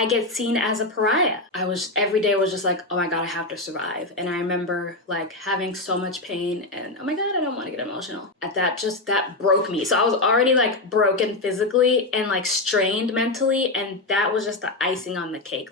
I get seen as a pariah. Every day was just like, oh my God, I have to survive. And I remember like having so much pain and oh my God, I don't want to get emotional. That broke me. So I was already like broken physically and like strained mentally. And that was just the icing on the cake.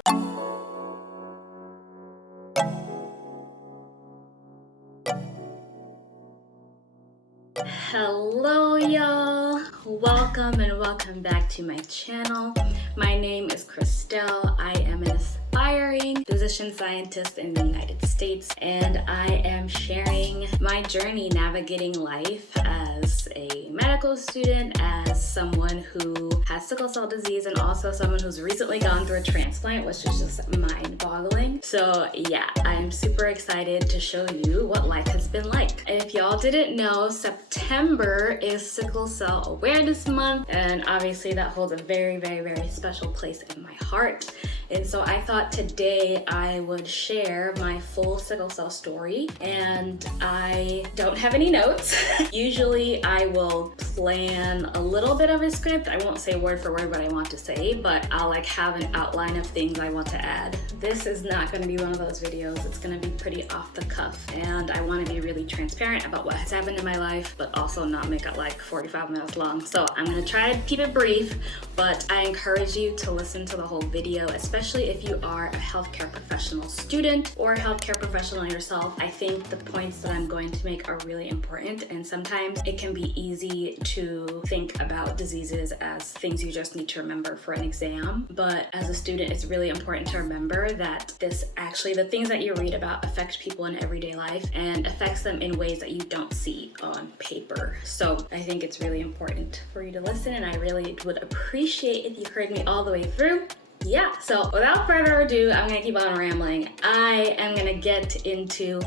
Hello y'all, welcome back to my channel. My name is Christelle. I am an aspiring physician scientist in the United States, and I am sharing my journey navigating life as a medical student, as someone who has sickle cell disease, and also someone who's recently gone through a transplant, which is just mind-boggling. So yeah, I am super excited to show you what life has been like. If y'all didn't know, September is Sickle Cell Awareness Month, and obviously that holds a very, very, very special place in my heart. And so I thought today I would share my full sickle cell story, and I don't have any notes. Usually I will plan a little bit of a script. I won't say word for word what I want to say, but I'll like have an outline of things I want to add. This is not going to be one of those videos. It's going to be pretty off the cuff, and I want to be really transparent about what has happened in my life, but also not make it like 45 minutes long. So I'm going to try to keep it brief, but I encourage you to listen to the whole video, especially if you are a healthcare professional student or a healthcare professional yourself. I think the points that I'm going to make are really important, and sometimes it can be easy to think about diseases as things you just need to remember for an exam. But as a student, it's really important to remember that the things that you read about affect people in everyday life and affects them in ways that you don't see on paper. So I think it's really important for you to listen, and I really would appreciate if you heard me all the way through. Yeah, so without further ado, I'm gonna keep on rambling. I am gonna get into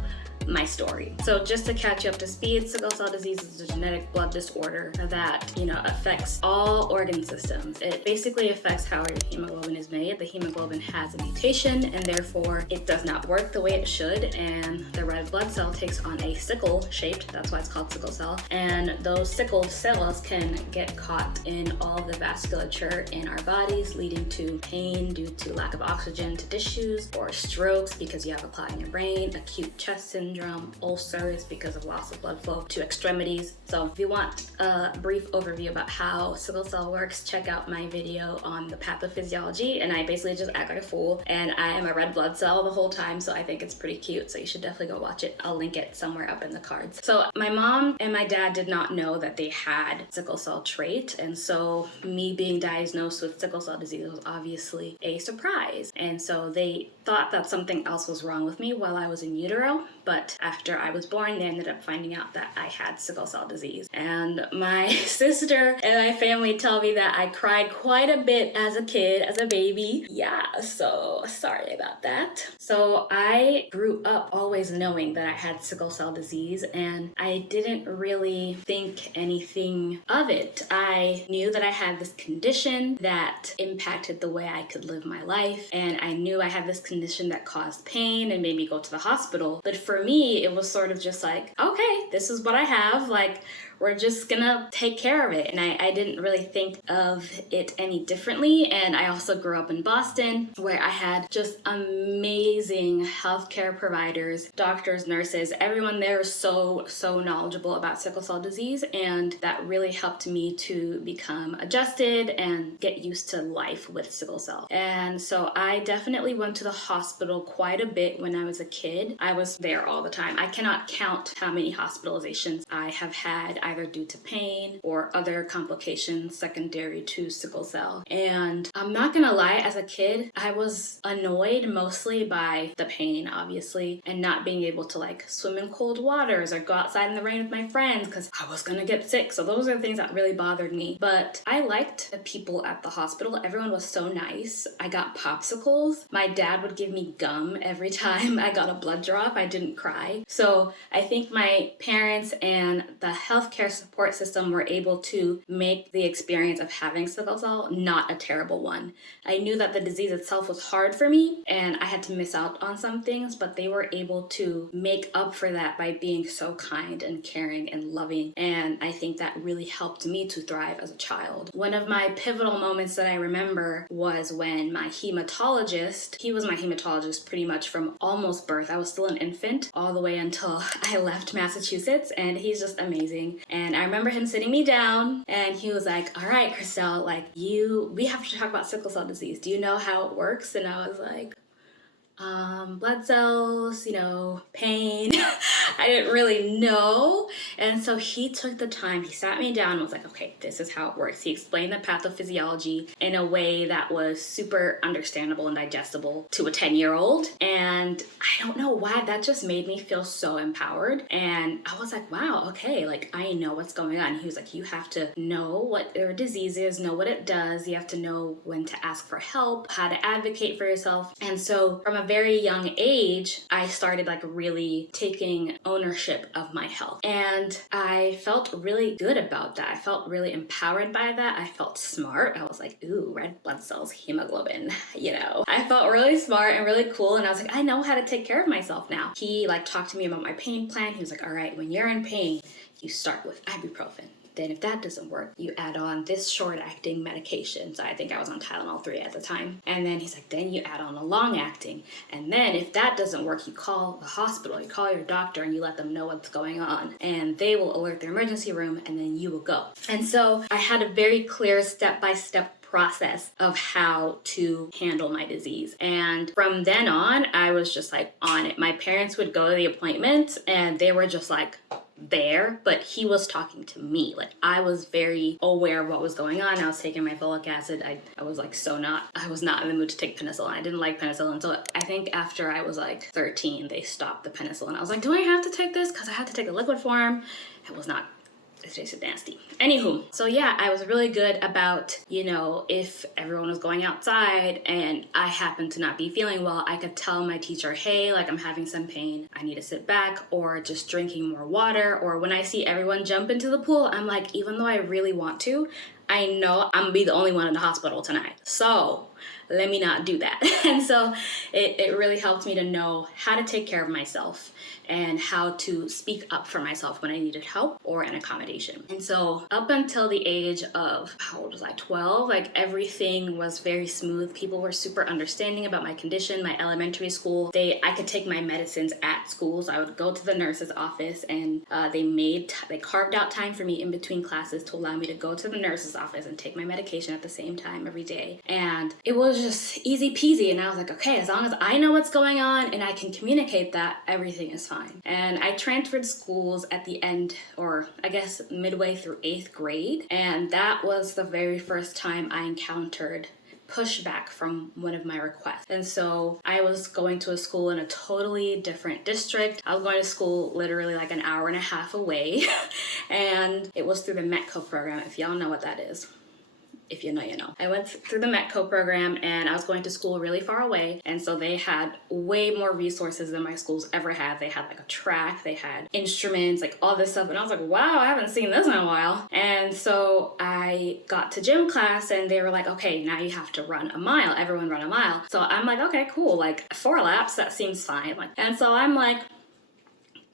my story. So just to catch you up to speed, sickle cell disease is a genetic blood disorder that, affects all organ systems. It basically affects how your hemoglobin is made. The hemoglobin has a mutation, and therefore it does not work the way it should, and the red blood cell takes on a sickle shaped, that's why it's called sickle cell, and those sickled cells can get caught in all the vasculature in our bodies, leading to pain due to lack of oxygen to tissues, or strokes because you have a clot in your brain, acute chest syndrome, ulcers because of loss of blood flow to extremities. So if you want a brief overview about how sickle cell works, check out my video on the pathophysiology, and I basically just act like a fool, and I am a red blood cell the whole time, so I think it's pretty cute, so you should definitely go watch it. I'll link it somewhere up in the cards. So my mom and my dad did not know that they had sickle cell trait, and so me being diagnosed with sickle cell disease was obviously a surprise, and so they thought that something else was wrong with me while I was in utero, but after I was born, they ended up finding out that I had sickle cell disease. And my sister and my family tell me that I cried quite a bit as a kid, as a baby. Yeah, so sorry about that. So I grew up always knowing that I had sickle cell disease, and I didn't really think anything of it. I knew that I had this condition that impacted the way I could live my life, and I knew I had this condition that caused pain and made me go to the hospital. But for me, it was sort of just like, okay, this is what I have, like, we're just gonna take care of it. And I didn't really think of it any differently. And I also grew up in Boston, where I had just amazing healthcare providers, doctors, nurses. Everyone there is so knowledgeable about sickle cell disease, and that really helped me to become adjusted and get used to life with sickle cell. And so I definitely went to the hospital quite a bit when I was a kid. I was there all the time. I cannot count how many hospitalizations I have had, either due to pain or other complications secondary to sickle cell. And I'm not gonna lie, as a kid, I was annoyed mostly by the pain, obviously, and not being able to like swim in cold waters or go outside in the rain with my friends because I was gonna get sick. So those are the things that really bothered me. But I liked the people at the hospital. Everyone was so nice. I got popsicles. My dad would give me gum every time I got a blood draw if I didn't cry. So I think my parents and the healthcare healthcare support system were able to make the experience of having sickle cell not a terrible one. I knew that the disease itself was hard for me and I had to miss out on some things, but they were able to make up for that by being so kind and caring and loving. And I think that really helped me to thrive as a child. One of my pivotal moments that I remember was when my hematologist, he was my hematologist pretty much from almost birth. I was still an infant all the way until I left Massachusetts, and he's just amazing. And I remember him sitting me down and he was like, all right, Christelle, like we have to talk about sickle cell disease. Do you know how it works? And I was like, blood cells, pain. I didn't really know. And so he took the time, he sat me down and was like, okay, this is how it works. He explained the pathophysiology in a way that was super understandable and digestible to a 10-year-old. And I don't know why, that just made me feel so empowered. And I was like, wow, okay, like I know what's going on. He was like, you have to know what your disease is, know what it does. You have to know when to ask for help, how to advocate for yourself. And so from a very young age, I started like really taking ownership of my health. And I felt really good about that. I felt really empowered by that. I felt smart. I was like, ooh, red blood cells, hemoglobin, I felt really smart and really cool. And I was like, I know how to take care of myself now. He like talked to me about my pain plan. He was like, all right, when you're in pain, you start with ibuprofen. Then if that doesn't work, you add on this short-acting medication. So I think I was on Tylenol 3 at the time. And then he's like, then you add on a long-acting. And then if that doesn't work, you call the hospital, you call your doctor and you let them know what's going on. And they will alert the emergency room and then you will go. And so I had a very clear step-by-step process of how to handle my disease. And from then on, I was just like on it. My parents would go to the appointments and they were just like, there, but he was talking to me. Like I was very aware of what was going on. I was taking my folic acid. I was like I was not in the mood to take penicillin. I didn't like penicillin. So I think after I was like 13, they stopped the penicillin. I was like, do I have to take this? Because I had to take a liquid form. It was not, it tasted nasty. Anywho, so yeah, I was really good about, if everyone was going outside and I happened to not be feeling well, I could tell my teacher, hey, like I'm having some pain, I need to sit back, or just drinking more water. Or when I see everyone jump into the pool, I'm like, even though I really want to, I know I'm gonna be the only one in the hospital tonight. So let me not do that. And so it really helped me to know how to take care of myself and how to speak up for myself when I needed help or an accommodation. And so up until the age of, how old was I, 12, like everything was very smooth. People were super understanding about my condition. My elementary school, I could take my medicines at school. So I would go to the nurse's office and they carved out time for me in between classes to allow me to go to the nurse's office and take my medication at the same time every day. And it was just easy peasy. And I was like, okay, as long as I know what's going on and I can communicate that, everything is fine. And I transferred schools at the end, or I guess midway through 8th grade. And that was the very first time I encountered pushback from one of my requests. And so I was going to a school in a totally different district. I was going to school literally like an hour and a half away. And it was through the METCO program, if y'all know what that is. If you know, you know. I went through the METCO program and I was going to school really far away. And so they had way more resources than my schools ever had. They had like a track, they had instruments, like all this stuff. And I was like, wow, I haven't seen this in a while. And so I got to gym class and they were like, okay, now you have to run a mile. Everyone run a mile. So I'm like, okay, cool. Like 4 laps, that seems fine. And so I'm like,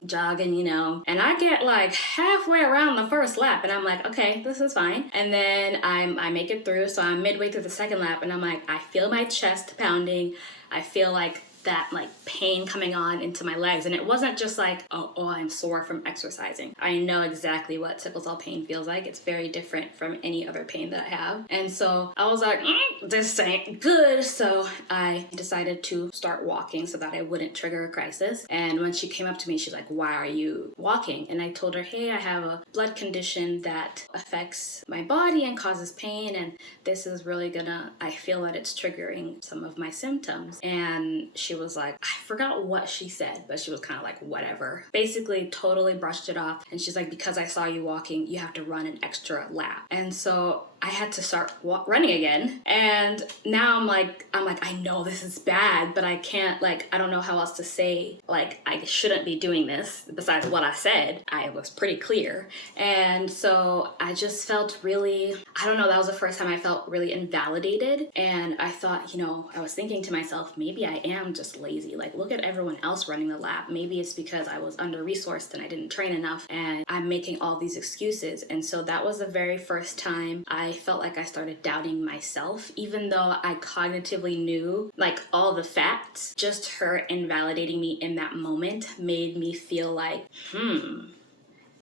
jogging, and I get like halfway around the first lap and I'm like, okay, this is fine. And then I make it through. So I'm midway through the second lap and I'm like, I feel my chest pounding. I feel like that like pain coming on into my legs. And it wasn't just like, oh, I'm sore from exercising. I know exactly what sickle cell pain feels like. It's very different from any other pain that I have. And so I was like, this ain't good. So I decided to start walking so that I wouldn't trigger a crisis. And when she came up to me, she's like, why are you walking? And I told her, hey, I have a blood condition that affects my body and causes pain. And this is really I feel that it's triggering some of my symptoms. And she was like, I forgot what she said, but she was kind of like, whatever. Basically, totally brushed it off. And she's like, because I saw you walking, you have to run an extra lap. And so I had to start running again. And now I'm like, I know this is bad, but I can't, like, I don't know how else to say, like, I shouldn't be doing this besides what I said. I was pretty clear. And so I just felt really, I don't know, that was the first time I felt really invalidated. And I thought, you know, I was thinking to myself, maybe I am just lazy. Like, look at everyone else running the lab. Maybe it's because I was under-resourced and I didn't train enough and I'm making all these excuses. And so that was the very first time I felt like I started doubting myself, even though I cognitively knew like all the facts. Just her invalidating me in that moment made me feel like,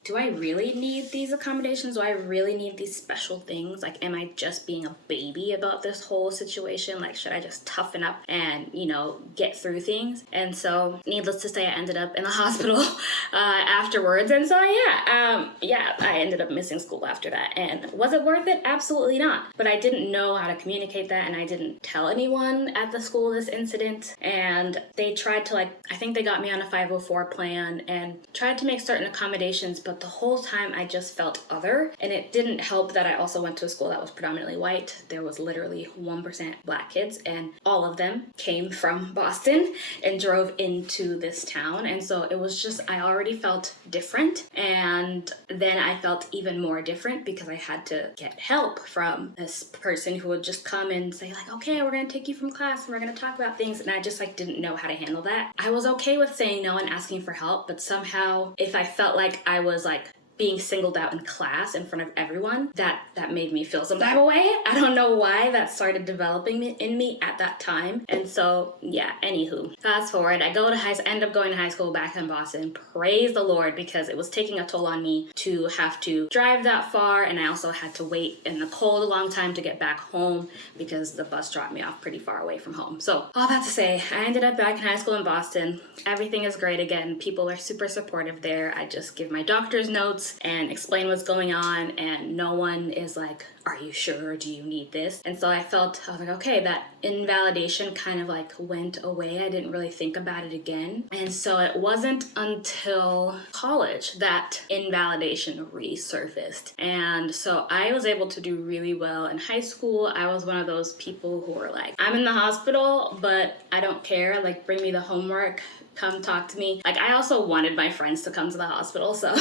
do I really need these accommodations? Do I really need these special things? Like, am I just being a baby about this whole situation? Like, should I just toughen up and, you know, get through things? And so, needless to say, I ended up in the hospital afterwards. And so, I ended up missing school after that. And was it worth it? Absolutely not. But I didn't know how to communicate that, and I didn't tell anyone at the school this incident. And they tried to, like, I think they got me on a 504 plan and tried to make certain accommodations, but the whole time I just felt other. And it didn't help that I also went to a school that was predominantly white. There was literally 1% black kids, and all of them came from Boston and drove into this town. And so it was just, I already felt different. And then I felt even more different because I had to get help from this person who would just come and say like, okay, we're going to take you from class and we're going to talk about things. And I just like didn't know how to handle that. I was okay with saying no and asking for help, but somehow if I felt like I was like being singled out in class in front of everyone, that made me feel some type of way. I don't know why that started developing in me at that time. And so, yeah, anywho, fast forward, I end up going to high school back in Boston. Praise the Lord, because it was taking a toll on me to have to drive that far, and I also had to wait in the cold a long time to get back home because the bus dropped me off pretty far away from home. So, all that to say, I ended up back in high school in Boston. Everything is great again. People are super supportive there. I just give my doctor's notes and explain what's going on, and no one is like, are you sure? Do you need this? And so I was like, okay, that invalidation kind of like went away. I didn't really think about it again. And so it wasn't until college that invalidation resurfaced. And so I was able to do really well in high school. I was one of those people who were like, I'm in the hospital, but I don't care. Like, bring me the homework. Come talk to me. Like, I also wanted my friends to come to the hospital, so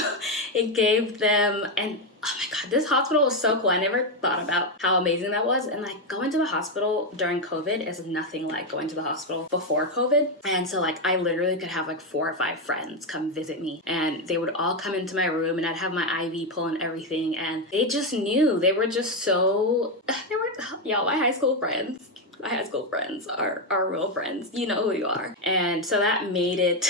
it gave them, and oh my God, this hospital was so cool. I never thought about how amazing that was. And like, going to the hospital during COVID is nothing like going to the hospital before COVID. And so like, I literally could have like 4 or 5 friends come visit me, and they would all come into my room, and I'd have my IV pull and everything. And they just knew, they were just so, y'all, my high school friends. My high school friends are real friends. You know who you are. And so that made it,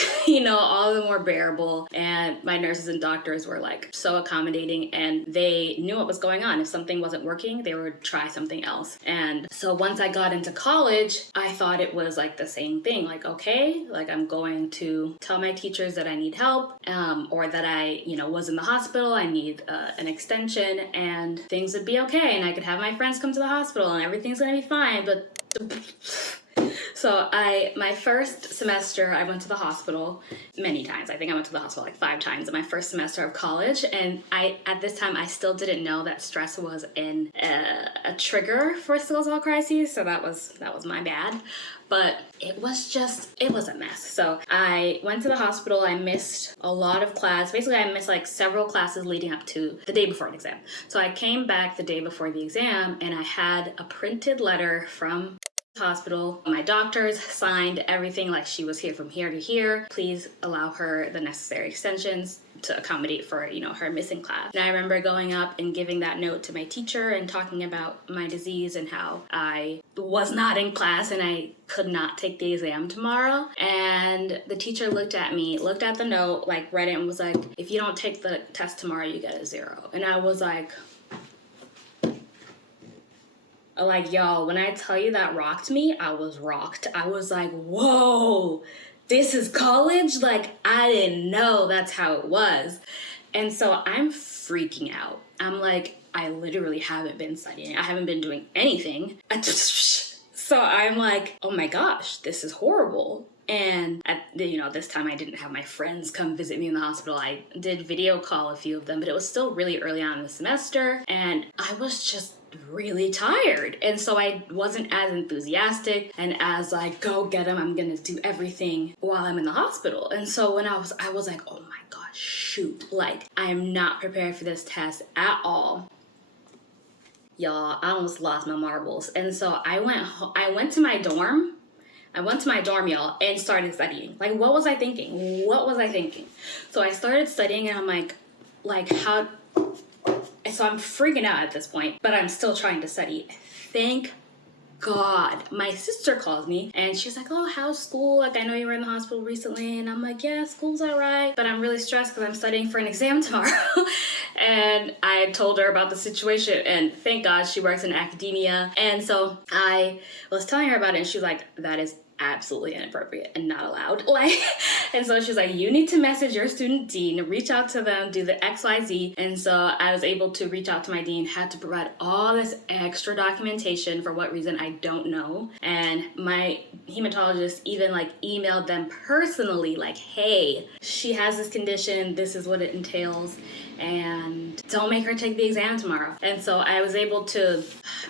all the more bearable. And my nurses and doctors were like so accommodating, and they knew what was going on. If something wasn't working, they would try something else. And so once I got into college, I thought it was like the same thing. Like, okay, like I'm going to tell my teachers that I need help, or that I, was in the hospital, I need an extension, and things would be okay. And I could have my friends come to the hospital and everything's gonna be fine. But so my first semester, I went to the hospital many times. I think I went to the hospital like 5 times in my first semester of college. And at this time, I still didn't know that stress was a trigger for sickle cell crises. So that was my bad. But it was a mess. So I went to the hospital. I missed a lot of class. Basically, I missed like several classes leading up to the day before the exam. So I came back the day before the exam, and I had a printed letter from hospital. My doctors signed everything, like she was here from here to here. Please allow her the necessary extensions to accommodate for, her missing class. And I remember going up and giving that note to my teacher and talking about my disease and how I was not in class and I could not take the exam tomorrow. And the teacher looked at the note, like read it and was like, if you don't take the test tomorrow, you get a 0. And I was like, y'all, when I tell you that rocked me, I was rocked. I was like, whoa, this is college? Like, I didn't know that's how it was. And so I'm freaking out. I'm like, I literally haven't been studying. I haven't been doing anything. So I'm like, oh my gosh, this is horrible. And this time I didn't have my friends come visit me in the hospital. I did video call a few of them, but it was still really early on in the semester. And I was just really tired. And so I wasn't as enthusiastic and as like, go get him, I'm gonna do everything while I'm in the hospital. And so when I was like, oh my gosh, shoot, like I'm not prepared for this test at all. Y'all, I almost lost my marbles. And so I went to my dorm. Y'all, and started studying. Like, what was I thinking? So I started studying, and I'm like how, so I'm freaking out at this point, but I'm still trying to study. Thank God. My sister calls me and she's like, oh, how's school? Like, I know you were in the hospital recently. And I'm like, yeah, school's all right, but I'm really stressed because I'm studying for an exam tomorrow. And I told her about the situation, and thank God she works in academia. And so I was telling her about it, and she was like, that is absolutely inappropriate and not allowed. Like, and so she's like, you need to message your student dean, reach out to them, do the XYZ. And so I was able to reach out to my dean, had to provide all this extra documentation for what reason I don't know. And my hematologist even like emailed them personally, like, hey, she has this condition, this is what it entails, and don't make her take the exam tomorrow. And so I was able to,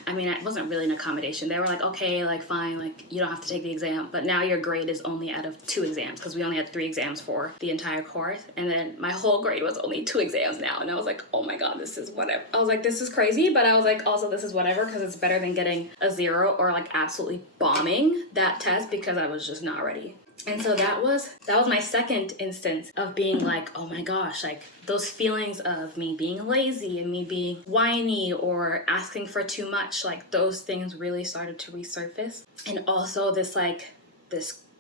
I mean, it wasn't really an accommodation. They were like, okay, like fine, like you don't have to take the exam, but now your grade is only out of 2 exams, because we only had 3 exams for the entire course. And then my whole grade was only 2 exams now. And I was like, oh my God, this is whatever. I was like, this is crazy, but I was like, also this is whatever, because it's better than getting a 0 or like absolutely bombing that test, because I was just not ready. And so that was my second instance of being like, oh my gosh, like those feelings of me being lazy and me being whiny or asking for too much, like those things really started to resurface. And also this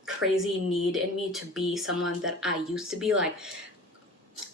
crazy need in me to be someone that I used to be. Like,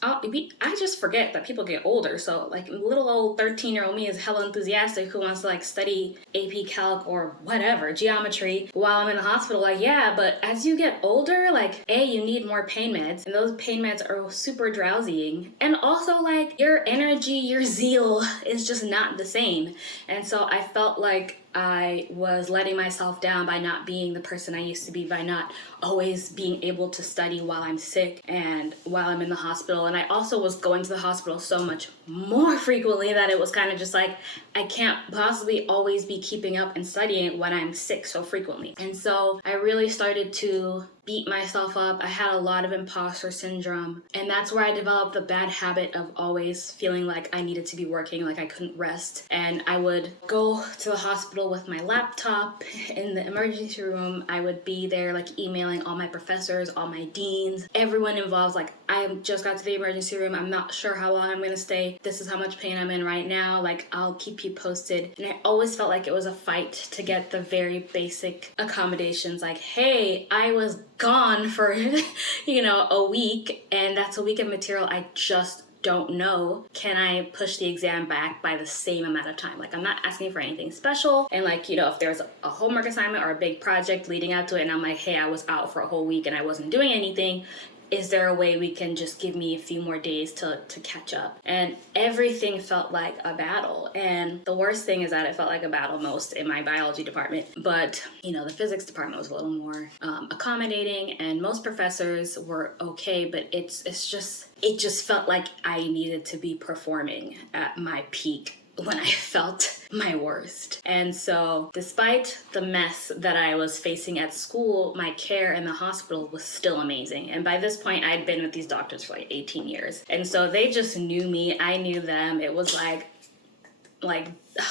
I just forget that people get older. So like little old 13-year-old me is hella enthusiastic who wants to like study AP Calc or whatever, geometry, while I'm in the hospital. Like, yeah, but as you get older, like you need more pain meds, and those pain meds are super drowsying. And also like your energy, your zeal is just not the same. And so I felt like I was letting myself down by not being the person I used to be, by not always being able to study while I'm sick and while I'm in the hospital. And I also was going to the hospital so much more frequently that it was kind of just like, I can't possibly always be keeping up and studying when I'm sick so frequently. And so I really started to beat myself up. I had a lot of imposter syndrome, and that's where I developed the bad habit of always feeling like I needed to be working, like I couldn't rest. And I would go to the hospital with my laptop in the emergency room. I would be there like emailing all my professors, all my deans, everyone involved, like, I just got to the emergency room, I'm not sure how long I'm gonna stay, this is how much pain I'm in right now, like I'll keep you posted. And I always felt like it was a fight to get the very basic accommodations, like, hey, I was gone for a week, and that's a week of material I just don't know. Can I push the exam back by the same amount of time? Like, I'm not asking for anything special. And like, if there's a homework assignment or a big project leading up to it, and I'm like, hey, I was out for a whole week and I wasn't doing anything, is there a way we can just give me a few more days to catch up? And everything felt like a battle. And the worst thing is that it felt like a battle most in my biology department. But, the physics department was a little more accommodating, and most professors were okay, but it just felt like I needed to be performing at my peak when I felt my worst. And so despite the mess that I was facing at school, my care in the hospital was still amazing. And by this point, I'd been with these doctors for like 18 years. And so they just knew me, I knew them. It was like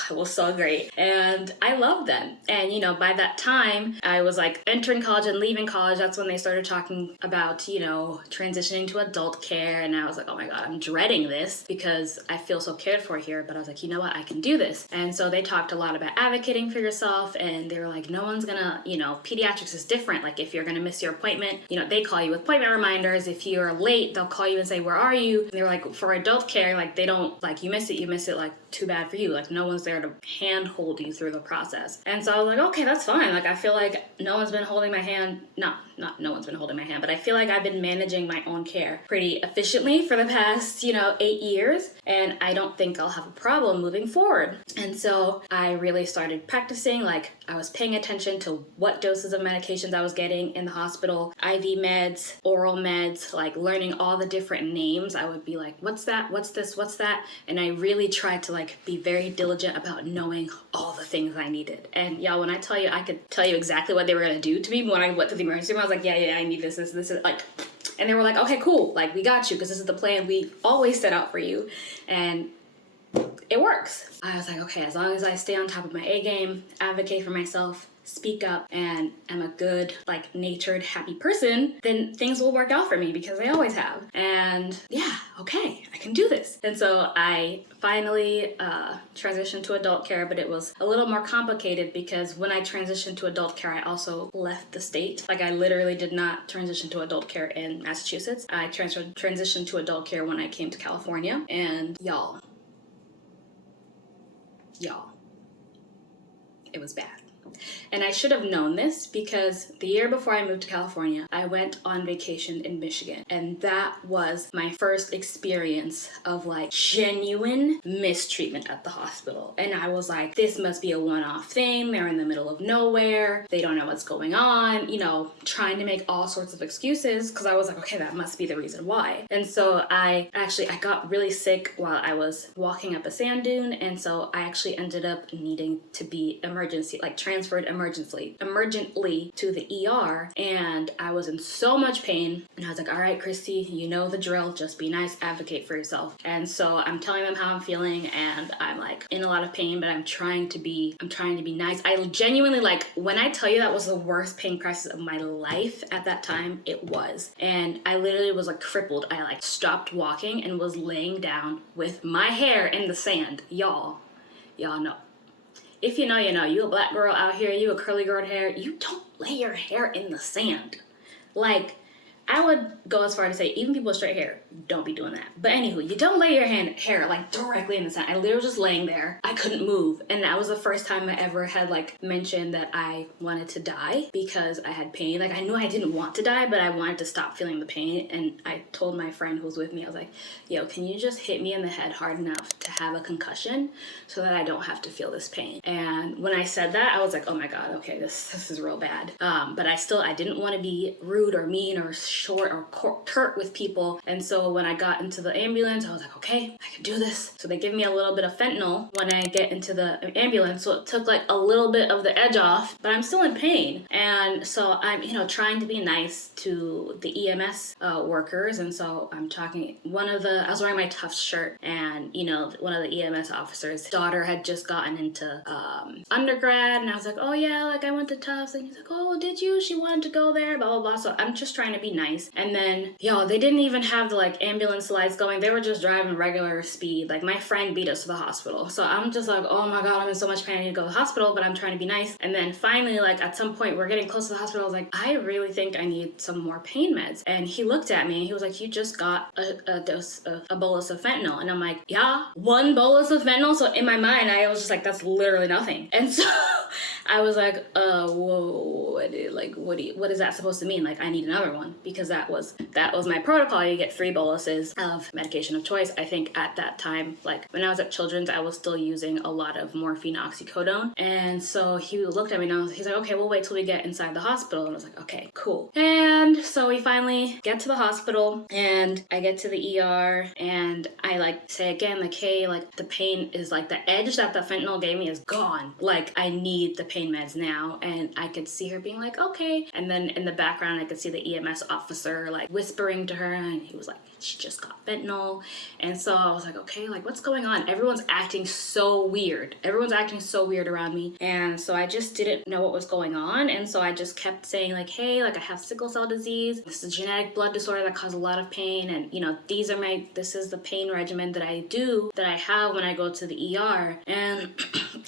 it was so great, and I loved them. And by that time I was like entering college and leaving college. That's when they started talking about transitioning to adult care, and I was like, oh my God, I'm dreading this because I feel so cared for here. But I was like, you know what, I can do this. And so they talked a lot about advocating for yourself, and they were like, no one's gonna, pediatrics is different. Like, if you're gonna miss your appointment, they call you with appointment reminders. If you're late, they'll call you and say, where are you? And they were like, for adult care, like, they don't, like, you miss it, like, too bad for you. Like, no one's there to handhold you through the process. And so I was like, okay, that's fine. Like, I feel like no one's been holding my hand. Not no one's been holding my hand, but I feel like I've been managing my own care pretty efficiently for the past, 8 years. And I don't think I'll have a problem moving forward. And so I really started practicing. Like, I was paying attention to what doses of medications I was getting in the hospital, IV meds, oral meds, like learning all the different names. I would be like, what's that? What's this? What's that? And I really tried to like be very diligent about knowing all the things I needed. And y'all, when I tell you, I could tell you exactly what they were gonna do to me when I went to the emergency room. I was like, yeah, I need this is like, and they were like, okay, cool, like we got you because this is the plan we always set out for you. And it works. I was like, okay, as long as I stay on top of my A game, advocate for myself, speak up, and I'm a good, like, natured, happy person, then things will work out for me because they always have. And yeah, okay, I can do this. And so I finally transitioned to adult care, but it was a little more complicated because when I transitioned to adult care, I also left the state. Like, I literally did not transition to adult care in Massachusetts. I transitioned to adult care when I came to California. And y'all, it was bad. And I should have known this because the year before I moved to California, I went on vacation in Michigan. And that was my first experience of like genuine mistreatment at the hospital. And I was like, this must be a one-off thing. They're in the middle of nowhere. They don't know what's going on, you know, trying to make all sorts of excuses because I was like, okay, that must be the reason why. And so I got really sick while I was walking up a sand dune. And so I actually ended up needing to be transferred emergently to the ER, and I was in so much pain, and I was like, all right, Christy, you know the drill, just be nice, advocate for yourself. And so I'm telling them how I'm feeling, and I'm like in a lot of pain, but I'm trying to be nice. I genuinely, like, when I tell you that was the worst pain crisis of my life at that time, it was. And I literally was like crippled. I like stopped walking and was laying down with my hair in the sand. Y'all know. If you know, you know. You a black girl out here, you a curly girl hair, you don't lay your hair in the sand. Like, I would go as far to say, even people with straight hair, don't be doing that. But anywho, you don't lay your hair like directly in the sand. I literally was just laying there. I couldn't move. And that was the first time I ever had like mentioned that I wanted to die because I had pain. Like, I knew I didn't want to die, but I wanted to stop feeling the pain. And I told my friend who was with me, I was like, yo, can you just hit me in the head hard enough to have a concussion so that I don't have to feel this pain? And when I said that, I was like, oh my God, okay, this is real bad. But I didn't want to be rude or mean or short or curt with people. And so when I got into the ambulance, I was like, okay, I can do this. So they give me a little bit of fentanyl when I get into the ambulance. So it took like a little bit of the edge off, but I'm still in pain. And so I'm, trying to be nice to the EMS workers. And so I'm talking, I was wearing my Tufts shirt, and, one of the EMS officers' daughter had just gotten into undergrad. And I was like, oh yeah, like I went to Tufts. And he's like, oh, did you? She wanted to go there, blah, blah, blah. So I'm just trying to be nice. And then, they didn't even have the like ambulance lights going. They were just driving regular speed. Like, my friend beat us to the hospital. So I'm just like, oh my God, I'm in so much pain. I need to go to the hospital, but I'm trying to be nice. And then finally, like at some point, we're getting close to the hospital. I was like, I really think I need some more pain meds. And he looked at me and he was like, you just got a bolus of fentanyl. And I'm like, yeah, one bolus of fentanyl. So in my mind, I was just like, that's literally nothing. And so I was like, whoa, what is that supposed to mean? Like, I need another one, because that was my protocol. You get 3 boluses of medication of choice. I think at that time, like when I was at Children's, I was still using a lot of morphine, oxycodone. And so he looked at me and he's like, okay, we'll wait till we get inside the hospital. And I was like, okay, cool. And so we finally get to the hospital, and I get to the ER, and I like say again, like, hey, like the pain is like the edge that the fentanyl gave me is gone. Like, I need the pain meds now. And I could see her being like, okay. And then in the background, I could see the EMS officer like whispering to her, and he was like, she just got fentanyl. And so I was like, okay, like what's going on? Everyone's acting so weird. Around me. And so I just didn't know what was going on. And so I just kept saying like, hey, like I have sickle cell disease. This is a genetic blood disorder that causes a lot of pain. And this is the pain regimen that I have when I go to the ER. And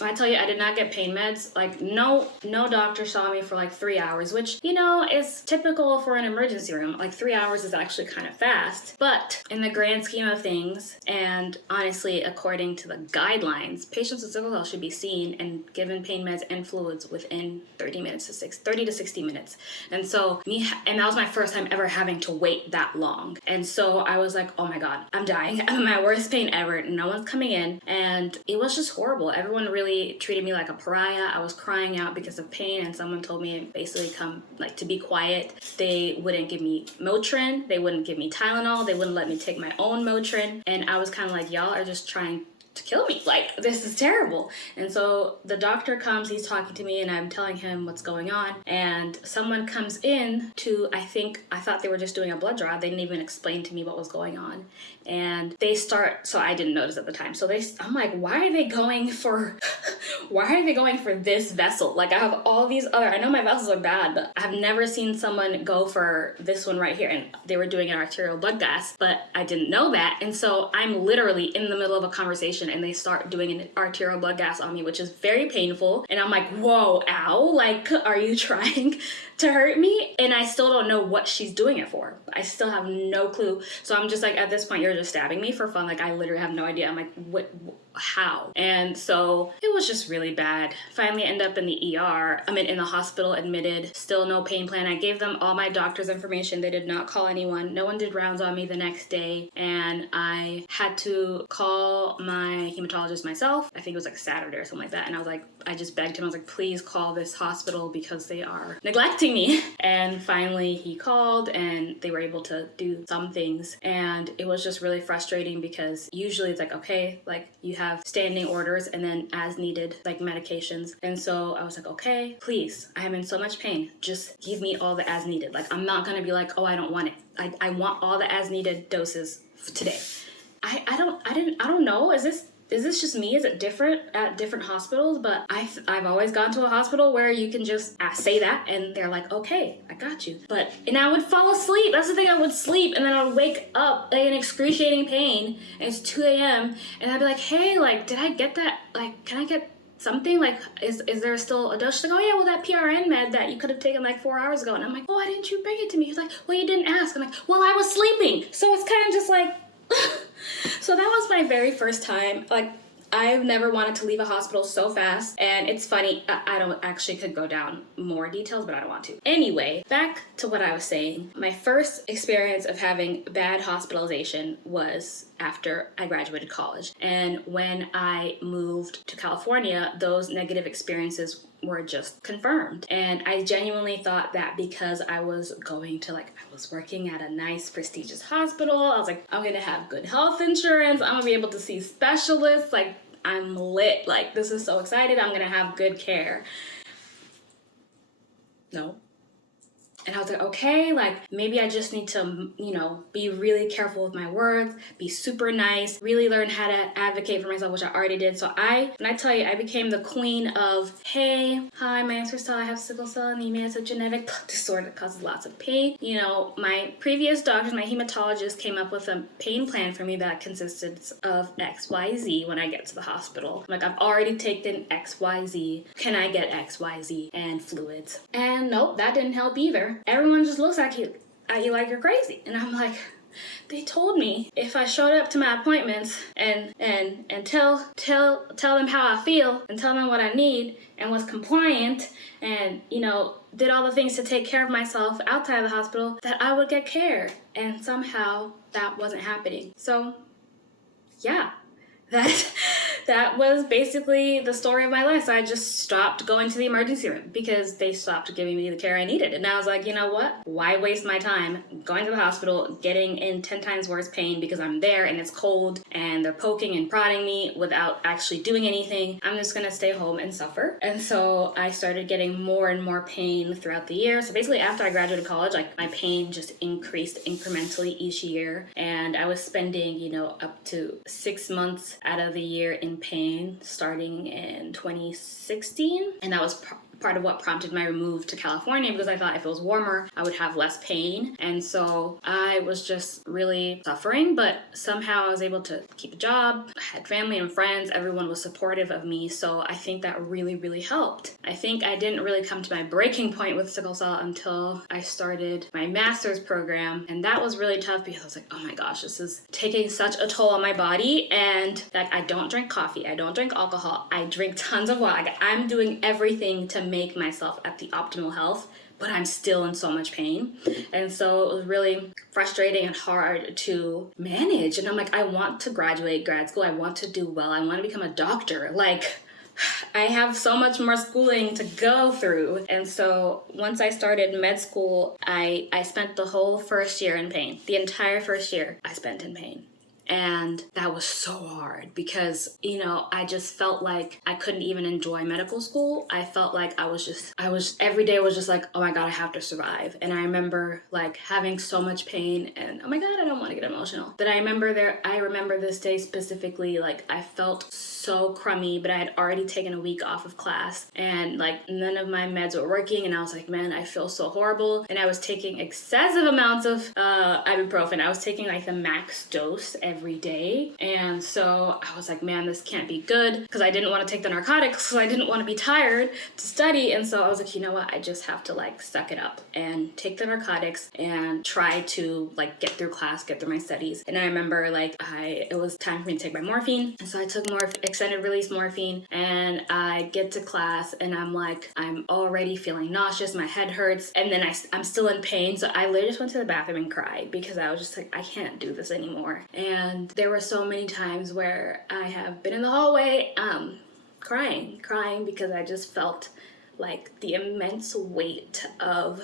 I tell you, I did not get pain meds. Like no doctor saw me for like 3 hours, which, is typical for an emergency room. Like 3 hours is actually kind of fast. But in the grand scheme of things, and honestly, according to the guidelines, patients with sickle cell should be seen and given pain meds and fluids within 30 to 60 minutes. And so that was my first time ever having to wait that long. And so I was like, oh my God, I'm dying. I'm in my worst pain ever. No one's coming in. And it was just horrible. Everyone really literally treated me like a pariah. I was crying out because of pain, and someone told me basically to be quiet. They wouldn't give me Motrin, they wouldn't give me Tylenol, they wouldn't let me take my own Motrin, and I was kind of like, y'all are just trying to kill me. Like, this is terrible. And so the doctor comes, he's talking to me, and I'm telling him what's going on. And someone comes in I thought they were just doing a blood draw. They didn't even explain to me what was going on. And they start, so I didn't notice at the time. So I'm like, why are they going for this vessel? Like, I have all these I know my vessels are bad, but I've never seen someone go for this one right here. And they were doing an arterial blood gas, but I didn't know that. And so I'm literally in the middle of a conversation, and they start doing an arterial blood gas on me, which is very painful. And I'm like, whoa, ow, like, are you trying to hurt me? And I still don't know what she's doing it for. I still have no clue. So I'm just like, at this point, you're just stabbing me for fun. Like, I literally have no idea. I'm like, how? And so it was just really bad. Finally end up in the ER. In the hospital, admitted, still no pain plan. I gave them all my doctor's information. They did not call anyone. No one did rounds on me the next day. And I had to call my hematologist myself. I think it was like Saturday or something like that. And I just begged him. I was like, please call this hospital because they are neglecting me. And finally he called, and they were able to do some things. And it was just really frustrating because usually it's like, okay, like, you have standing orders and then as needed, like, medications. And so I was like, okay, please, I am in so much pain. Just give me all the as needed. Like, I'm not gonna be like, oh, I don't want it. I want all the as needed doses today. I don't know. Is this just me? Is it different at different hospitals? But I've always gone to a hospital where you can just say that and they're like, okay, I got you. And I would fall asleep. That's the thing, I would sleep and then I would wake up like in excruciating pain, and it's 2 a.m. and I'd be like, hey, like, did I get that? Like, can I get something? Like, is there still a dose? She's like, oh yeah, well, that PRN med that you could have taken like 4 hours ago. And I'm like, oh, why didn't you bring it to me? He's like, well, you didn't ask. I'm like, well, I was sleeping. So it's kind of just like, so that was my very first time. Like, I've never wanted to leave a hospital so fast. And it's funny, I don't actually could go down more details, but I don't want to. Anyway, back to what I was saying. My first experience of having bad hospitalization was after I graduated college. And when I moved to California, those negative experiences were just confirmed. And I genuinely thought that because I was I was working at a nice prestigious hospital, I was like, I'm gonna have good health insurance, I'm gonna be able to see specialists, like, I'm lit, like, this is so excited, I'm gonna have good care. No. And I was like, okay, like, maybe I just need to, be really careful with my words, be super nice, really learn how to advocate for myself, which I already did. So when I tell you, I became the queen of, hey, hi, my name's Crystal, I have sickle cell anemia. It's a genetic disorder that causes lots of pain. My previous doctors, my hematologist, came up with a pain plan for me that consisted of XYZ when I get to the hospital. I'm like, I've already taken XYZ. Can I get XYZ and fluids? And nope, that didn't help either. Everyone just looks at you like you're crazy. And I'm like, they told me if I showed up to my appointments and tell them how I feel and tell them what I need and was compliant and, did all the things to take care of myself outside of the hospital, that I would get care. And somehow that wasn't happening. So, yeah. That was basically the story of my life. So I just stopped going to the emergency room because they stopped giving me the care I needed. And I was like, you know what? Why waste my time going to the hospital, getting in 10 times worse pain because I'm there and it's cold and they're poking and prodding me without actually doing anything? I'm just gonna stay home and suffer. And so I started getting more and more pain throughout the year. So basically after I graduated college, like, my pain just increased incrementally each year. And I was spending, up to 6 months out of the year in pain starting in 2016, and that was part of what prompted my move to California, because I thought if it was warmer, I would have less pain. And so I was just really suffering, but somehow I was able to keep a job. I had family and friends. Everyone was supportive of me. So I think that really, really helped. I think I didn't really come to my breaking point with sickle cell until I started my master's program. And that was really tough because I was like, oh my gosh, this is taking such a toll on my body. And like, I don't drink coffee. I don't drink alcohol. I drink tons of water. Like, I'm doing everything to make myself at the optimal health, but I'm still in so much pain. And so it was really frustrating and hard to manage. And I'm like, I want to graduate grad school. I want to do well. I want to become a doctor. Like, I have so much more schooling to go through. And so once I started med school, I spent the whole first year in pain. The entire first year I spent in pain. And that was so hard because, I just felt like I couldn't even enjoy medical school. I felt like every day was just like, oh my God, I have to survive. And I remember like having so much pain and, oh my God, I don't want to get emotional. But I remember this day specifically, like I felt so crummy, but I had already taken a week off of class and like none of my meds were working. And I was like, man, I feel so horrible. And I was taking excessive amounts of ibuprofen. I was taking like the max dose every day. And so I was like, man, this can't be good, because I didn't want to take the narcotics because I didn't want to be tired to study. And so I was like, you know what? I just have to like suck it up and take the narcotics and try to like get through class, get through my studies. And I remember like it was time for me to take my morphine. And so I took more extended release morphine, and I get to class and I'm already feeling nauseous. My head hurts. And then I'm still in pain. So I literally just went to the bathroom and cried because I was just like, I can't do this anymore. And there were so many times where I have been in the hallway crying because I just felt like the immense weight of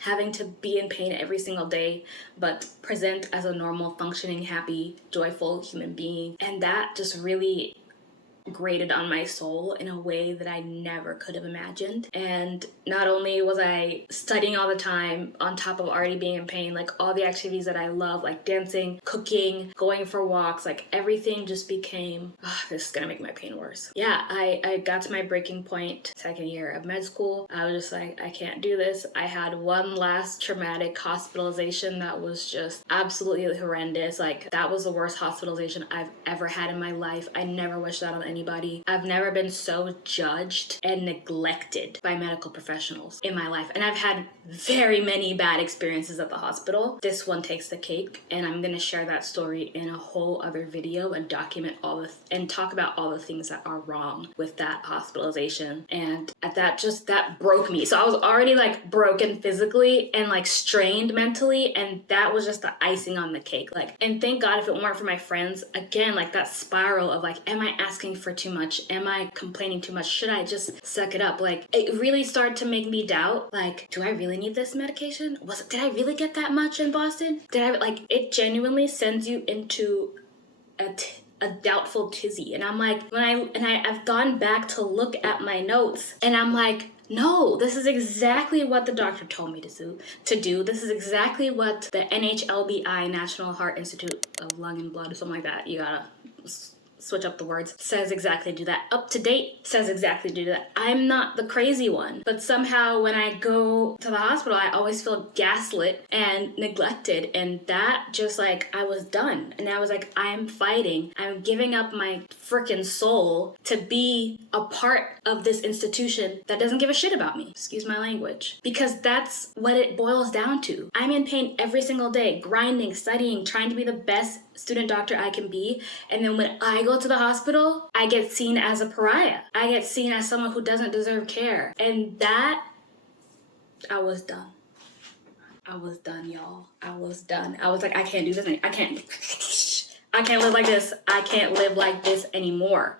having to be in pain every single day, but present as a normal, functioning, happy, joyful human being. And that just really grated on my soul in a way that I never could have imagined. And not only was I studying all the time on top of already being in pain, like all the activities that I love, like dancing, cooking, going for walks, like everything just became, this is gonna make my pain worse. Yeah, I got to my breaking point second year of med school. I was just like, I can't do this. I had one last traumatic hospitalization that was just absolutely horrendous. Like that was the worst hospitalization I've ever had in my life. I never wish that on anybody. I've never been so judged and neglected by medical professionals in my life. And I've had very many bad experiences at the hospital. This one takes the cake, and I'm going to share that story in a whole other video and document and talk about all the things that are wrong with that hospitalization. And that broke me. So I was already like broken physically and like strained mentally, and that was just the icing on the cake. Like, and thank God if it weren't for my friends, again, like that spiral of like, am I asking for too much? Am I complaining too much? Should I just suck it up? Like, it really started to make me doubt, like, do I really need this medication? Did I really get that much in Boston? It genuinely sends you into a doubtful tizzy. And I'm like, I've gone back to look at my notes, and I'm like, no, this is exactly what the doctor told me to do. This is exactly what the NHLBI, National Heart Institute of Lung and Blood, or something like that. You gotta switch up the words, says exactly do that. Up to date says exactly do that. I'm not the crazy one, but somehow when I go to the hospital, I always feel gaslit and neglected, and that just like, I was done. And I was like, I'm fighting. I'm giving up my freaking soul to be a part of this institution that doesn't give a shit about me. Excuse my language. Because that's what it boils down to. I'm in pain every single day, grinding, studying, trying to be the best student doctor I can be. And then when I go to the hospital, I get seen as a pariah. I get seen as someone who doesn't deserve care. And that, I was done. I was done, y'all. I was done. I was like, I can't do this. I can't live like this. I can't live like this anymore.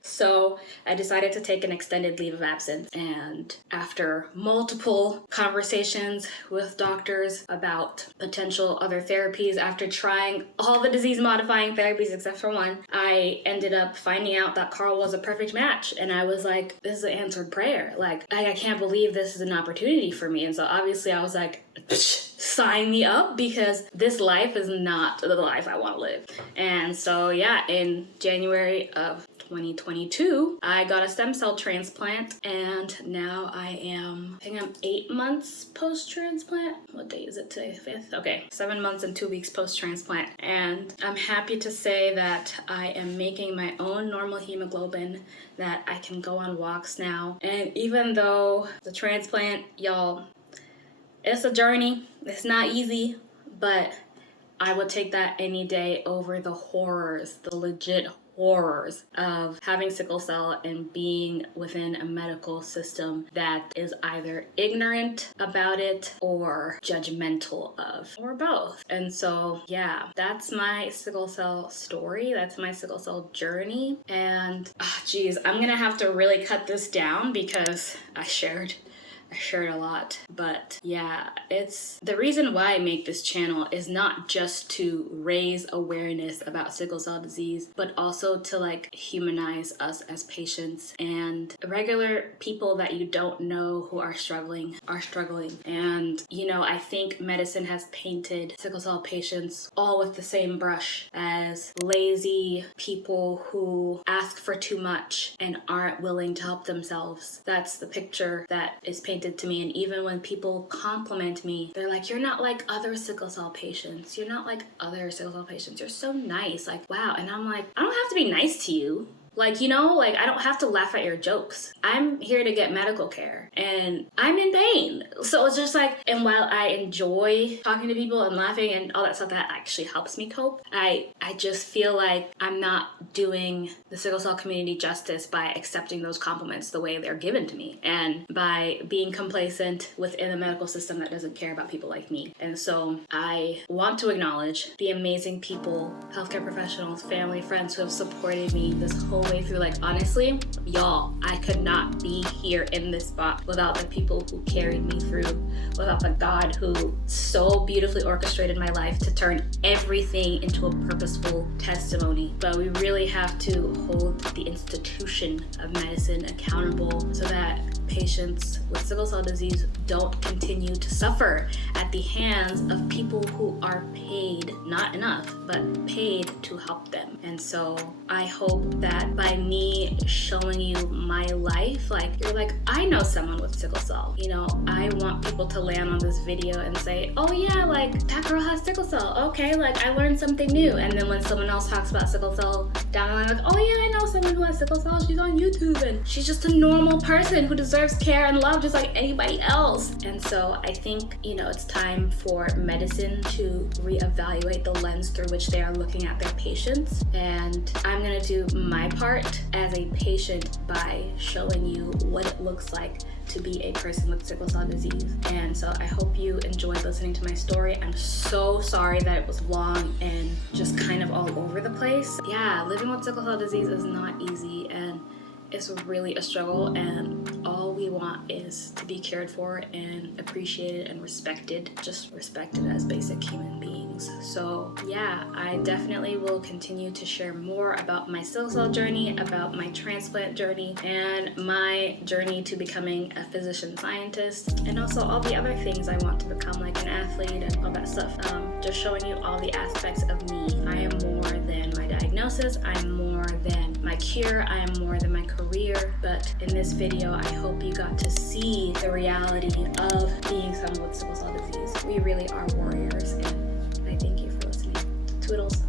So I decided to take an extended leave of absence, and after multiple conversations with doctors about potential other therapies, after trying all the disease-modifying therapies except for one, I ended up finding out that Carl was a perfect match. And I was like, this is an answered prayer. Like, I can't believe this is an opportunity for me. And so obviously I was like, sign me up, because this life is not the life I want to live. And so yeah, in January of 2022, I got a stem cell transplant, and now I think I'm 8 months post-transplant. What day is it today? 5th? Okay, 7 months and 2 weeks post-transplant. And I'm happy to say that I am making my own normal hemoglobin, that I can go on walks now. And even though the transplant, y'all, it's a journey. It's not easy, but I would take that any day over the horrors, the legit horrors of having sickle cell and being within a medical system that is either ignorant about it or judgmental of, or both. And so, yeah, that's my sickle cell story. That's my sickle cell journey. And geez, I'm gonna have to really cut this down because I shared a lot. But yeah, it's the reason why I make this channel is not just to raise awareness about sickle cell disease, but also to like humanize us as patients and regular people that you don't know who are struggling. And you know, I think medicine has painted sickle cell patients all with the same brush as lazy people who ask for too much and aren't willing to help themselves. That's the picture that is painted to me. And even when people compliment me, they're like, you're not like other sickle cell patients. You're not like other sickle cell patients. You're so nice. Like, wow. And I'm like, I don't have to be nice to you. Like, you know, like I don't have to laugh at your jokes. I'm here to get medical care and I'm in pain. So it's just like, and while I enjoy talking to people and laughing and all that stuff, that actually helps me cope, I just feel like I'm not doing the sickle cell community justice by accepting those compliments the way they're given to me and by being complacent within a medical system that doesn't care about people like me. And so I want to acknowledge the amazing people, healthcare professionals, family, friends who have supported me this whole way through. Like, honestly, y'all, I could not be here in this spot without the people who carried me through, without the God who so beautifully orchestrated my life to turn everything into a purposeful testimony. But we really have to hold the institution of medicine accountable so that patients with sickle cell disease don't continue to suffer at the hands of people who are paid, not enough, but paid to help them. And so I hope that by me showing you my life, like you're like, I know someone with sickle cell. You know, I want people to land on this video and say, oh yeah, like that girl has sickle cell. Okay, like I learned something new. And then when someone else talks about sickle cell down the line, like, oh yeah, I know someone who has sickle cell. She's on YouTube and she's just a normal person who deserves care and love just like anybody else. And so I think, you know, it's time for medicine to reevaluate the lens through which they are looking at their patients. And I'm gonna do my part as a patient by showing you what it looks like to be a person with sickle cell disease. And so I hope you enjoyed listening to my story. I'm so sorry that it was long and just kind of all over the place. Yeah, living with sickle cell disease is not easy and it's really a struggle, and all we want is to be cared for and appreciated and respected, just respected as basic human beings. So yeah, I definitely will continue to share more about my sickle cell journey, about my transplant journey, and my journey to becoming a physician scientist, and also all the other things I want to become, like an athlete and all that stuff. Just showing you all the aspects of me. I am more than my diagnosis. I'm more than my cure. I am more than my career. But in this video, I hope you got to see the reality of being someone with sickle cell disease. We really are warriors, and I thank you for listening. Toodles.